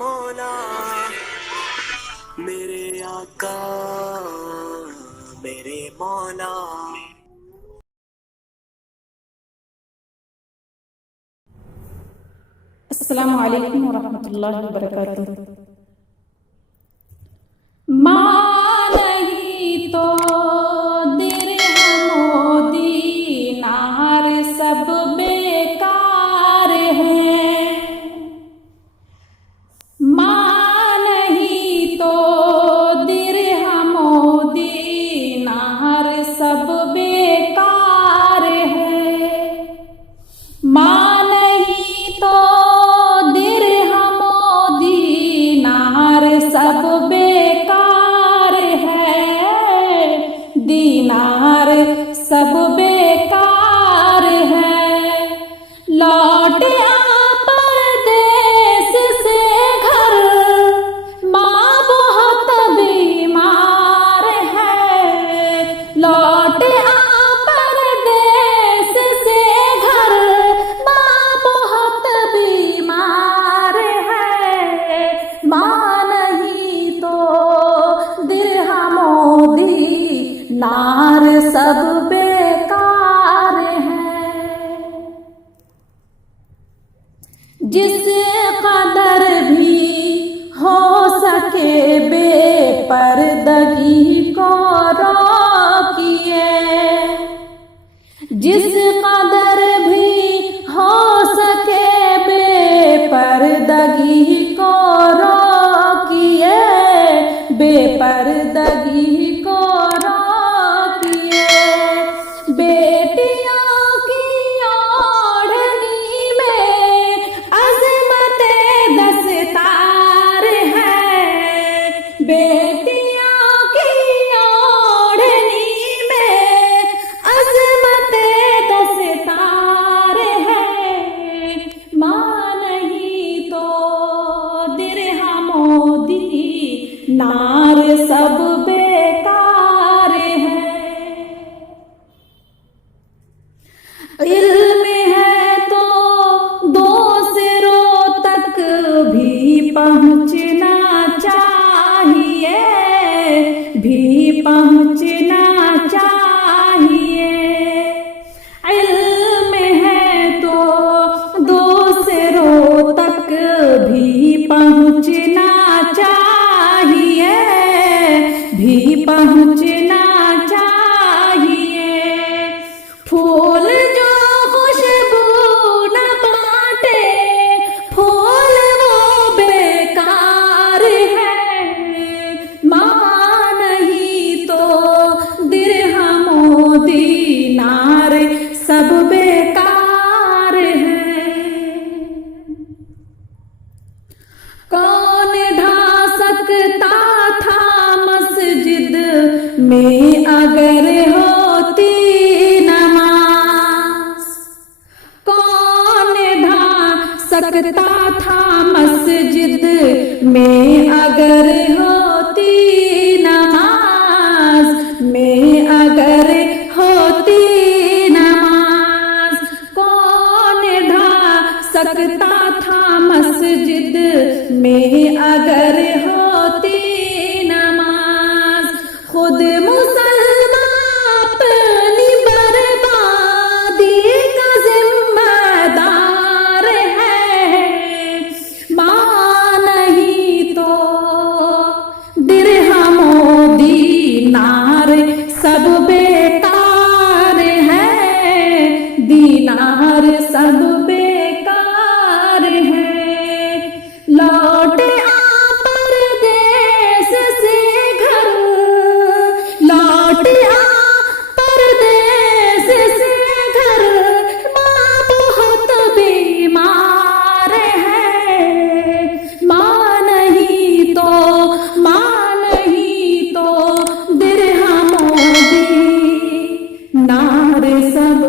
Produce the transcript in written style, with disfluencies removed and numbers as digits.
मौला मेरे आका मेरे मौला। अस्सलामु अलैकुम वरहमतुल्लाहि वबरकातुह। माँ नहीं तो दिरहमो दीनार सब बेकार है। माँ नहीं तो दिरहमो दीनार सब बेकार है। माँ नहीं तो दिरहमो दीनार सब बेकार है। दीनार सब बेकार है। लौट आ परदेस से घर, माँ बहुत बीमार है। लौट आ परदेस से घर, माँ बहुत बीमार है। माँ नहीं तो दिरहमो दीनार सब बेकार है। जिस कदर भी हो सके बेपर्दगी को रोकिए। जिस कदर भी हो सके बेपर्दगी को रोकिए। बेपर्दगी को रोकिए। बेटियों की ओढ़नी में अज़मत दस्तार है। बेटियों की ओढ़नी में अज़मत दस्तार है। माँ नहीं तो दिरहमो दीनार सब बेकार है। इल्म है तो दो सिरों तक भी पहुँचना चाहिए। भी पहुँचना चाहिए। इल्म है तो दो सिरों तक भी पहुँचना चाहिए। भी पहुँचना चाहिए। फूल जो खुशबू न बांटे, फूल वो बेकार है। माँ नहीं तो दिरहमो दीनार सब बेकार है। कौन ढा सकता था मस्जिद में अगर होती नमाज। कौन ढा सकता था मस्जिद में अगर होती नमाज। में अगर होती नमाज। कौन ढा सकता था मस्जिद में अगर होती नमाज। खुद मुसलमान अपनी बर्बादी का जिम्मेदार है। माँ नहीं तो दिरहमो दीनार सब बेकार है। दीनार सब बेकार है। लौट आ परदेस से घर, लौट आ परदेस से घर, माँ बहुत बीमार है। माँ नहीं तो दिरहमो दीनार सब